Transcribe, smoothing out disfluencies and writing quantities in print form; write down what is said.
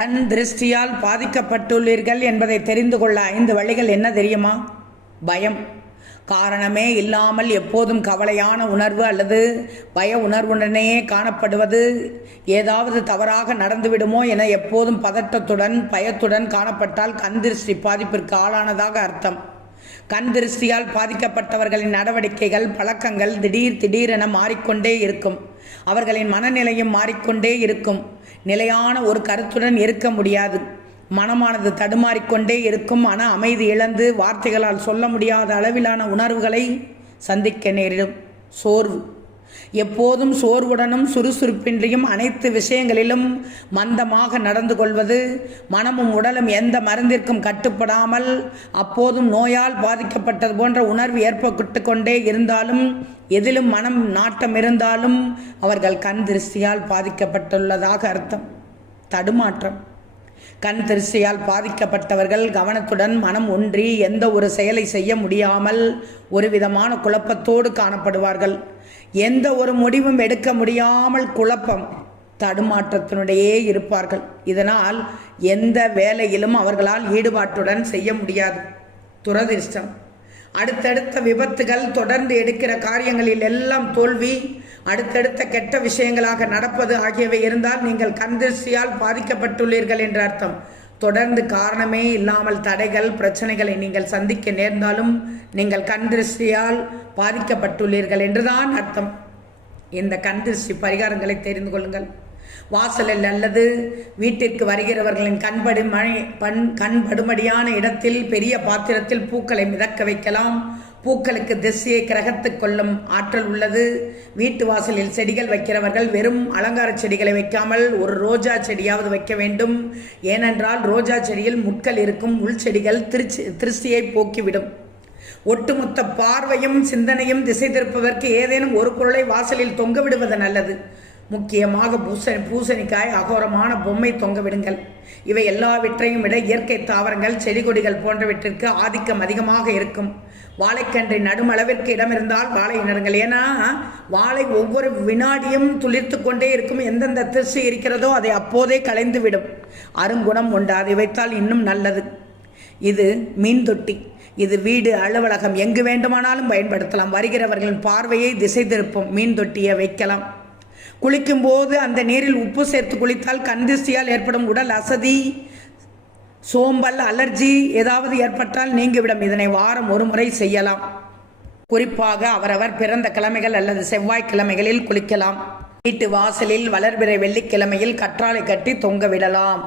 கண் திருஷ்டியால் பாதிக்கப்பட்டுள்ளீர்கள் என்பதை தெரிந்து கொள்ள 5 வழிகள் என்ன தெரியுமா? பயம். காரணமே இல்லாமல் எப்போதும் கவலையான உணர்வு அல்லது பய உணர்வுடனேயே காணப்படுவது, ஏதாவது தவறாக நடந்துவிடுமோ என எப்போதும் பதட்டத்துடன் பயத்துடன் காணப்பட்டால் கண் திருஷ்டி பாதிப்பிற்கு ஆளானதாக அர்த்தம். கண் திருஷ்டியால் பாதிக்கப்பட்டவர்களின் நடவடிக்கைகள் பழக்கங்கள் திடீரென மாறிக்கொண்டே இருக்கும். அவர்களின் மனநிலையும் மாறிக்கொண்டே இருக்கும். நிலையான ஒரு கருத்துடன் இருக்க முடியாது. மனமானது தடுமாறிக்கொண்டே இருக்கும். மன அமைதி இழந்து வார்த்தைகளால் சொல்ல முடியாத அளவிலான உணர்வுகளை சந்திக்க நேரிடும். சோர்வு. எப்போதும் சோர்வுடனும் சுறுசுறுப்பின்றியும் அனைத்து விஷயங்களிலும் மந்தமாக நடந்து கொள்வது, மனமும் உடலும் எந்த மருந்திற்கும் கட்டுப்படாமல் அப்போதும் நோயால் பாதிக்கப்பட்டது போன்ற உணர்வு ஏற்பட்டு கொண்டே இருந்தாலும், எதிலும் மனம் நாட்டம் இருந்தாலும் அவர்கள் கண் திருஷ்டியால் பாதிக்கப்பட்டுள்ளதாக அர்த்தம். தடுமாற்றம். கண் திருஷ்டியால் பாதிக்கப்பட்டவர்கள் கவனத்துடன் மனம் ஒன்றி எந்த ஒரு செயலை செய்ய முடியாமல் ஒரு விதமான குழப்பத்தோடு காணப்படுவார்கள். எந்த ஒரு முடிவும் எடுக்க முடியாமல் குழப்பம் தடுமாற்றத்தினுடையே இருப்பார்கள். இதனால் எந்த வேலையிலும் அவர்களால் ஈடுபாட்டுடன் செய்ய முடியாது. துரதிர்ஷ்டம். அடுத்தடுத்த விபத்துகள், தொடர்ந்து எடுக்கிற காரியங்களில் எல்லாம் தோல்வி, அடுத்தடுத்த கெட்ட விஷயங்களாக நடப்பது ஆகியவை இருந்தால் நீங்கள் கண் திருஷ்டியால் பாதிக்கப்பட்டுள்ளீர்கள் என்ற அர்த்தம். தொடர்ந்து காரணமே இல்லாமல் தடைகள் பிரச்சனைகளை நீங்கள் சந்திக்க நேர்ந்தாலும் நீங்கள் கண் திருஷ்டியால் பாதிக்கப்பட்டுள்ளீர்கள் என்றுதான் அர்த்தம். இந்த கண் திருஷ்டி பரிகாரங்களை தெரிந்து கொள்ளுங்கள். வாசலில் அல்லது வீட்டிற்கு வருகிறவர்களின் கண்படுமடியான இடத்தில் பெரிய பாத்திரத்தில் பூக்களை மிதக்க வைக்கலாம். பூக்களுக்கு திசையை கிரகத்துக் கொள்ளும் ஆற்றல் உள்ளது. வீட்டு வாசலில் செடிகள் வைக்கிறவர்கள் வெறும் அலங்கார செடிகளை வைக்காமல் ஒரு ரோஜா செடியாவது வைக்க வேண்டும். ஏனென்றால் ரோஜா செடியில் முட்கள் இருக்கும். உள் செடிகள் திருஷ்டியை போக்கிவிடும். ஒட்டுமொத்த பார்வையும் சிந்தனையும் திசை திருப்பதற்கு ஏதேனும் ஒரு பொருளை வாசலில் தொங்க விடுவது நல்லது. முக்கியமாக பூசணிக்காய், அகோரமான பொம்மை தொங்க விடுங்கள். இவை எல்லாவற்றையும் விட இயற்கை தாவரங்கள், செடி கொடிகள் போன்றவற்றிற்கு ஆதிக்கம் அதிகமாக இருக்கும். வாழைக்கன்றின் நடுமளவிற்கு இடம் இருந்தால் வாழை நடுங்கள். ஏன்னா வாழை ஒவ்வொரு வினாடியும் துளிர்த்து கொண்டே இருக்கும். எந்தெந்த திருஷ்டி இருக்கிறதோ அதை அப்போதே களைந்து விடும். அருங்குணம் உண்டு. அதை வைத்தால் இன்னும் நல்லது. இது மீன் தொட்டி. இது வீடு, அலுவலகம் எங்கு வேண்டுமானாலும் பயன்படுத்தலாம். வருகிறவர்களின் பார்வையை திசை திருப்பும். மீன் தொட்டியை வைக்கலாம். குளிக்கும் போது அந்த நீரில் உப்பு சேர்த்து குளித்தால் கண் திருஷ்டியால் ஏற்படும் உடல் அசதி, சோம்பல், அலர்ஜி ஏதாவது ஏற்பட்டால் நீங்கிவிடும். இதனை வாரம் ஒரு முறை செய்யலாம். குறிப்பாக அவரவர் பிறந்த கிழமைகள் அல்லது செவ்வாய்க்கிழமைகளில் குளிக்கலாம். வீட்டு வாசலில் வளர்பிறை வெள்ளிக்கிழமையில் கற்றாழை கட்டி தொங்க விடலாம்.